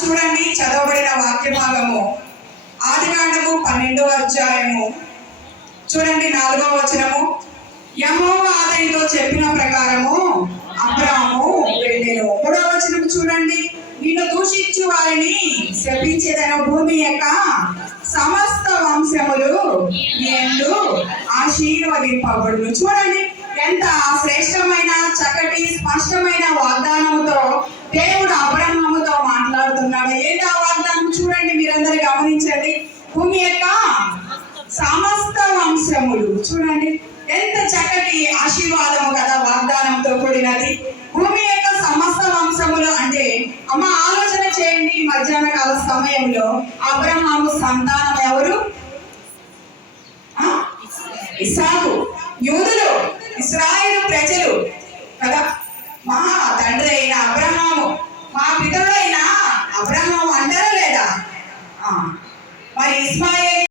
చూడండి చదవబడిన వాక్య భాగము ఆదికాండము 12వ అధ్యాయము చూడండి 4వ వచనము. యెహోవా అతనితో చెప్పిన ప్రకారము అబ్రాము వెళ్ళెను. 3వ వచనం చూడండి. నిన్ను దూషించు వారిని శపించేదను, భూమి యొక్క సమస్త వంశములు ఎందు ఆశీర్వదింపబడును. చూడండి ఎంత శ్రేష్టమైన చక్కటి స్పష్టమైన వాగ్దానముతో దేవుడు అబ్రహాముతో మాట్లాడుతున్నాడు. ఏంటి ఆ వాగ్దానం చూడండి, మీరందరూ గమనించండి. భూమి యొక్క సమస్త వంశములు, చూడండి ఎంత చక్కటి ఆశీర్వాదము కదా, వాగ్దానంతో కూడినది. భూమి యొక్క సమస్త వంశములు అంటే అమ్మ ఆలోచన చేయండి. మధ్యాహ్న కాల సమయంలో అబ్రహాము సంతానం ఎవరు? ఇస్సాకు. యూదులు, ఇశ్రాయేలు ప్రజలు కదా. మా తండ్రి అయిన అబ్రహాము, మా పితరుడైన అబ్రహాము అంటారా లేదా? మరి ఇస్మాయిల్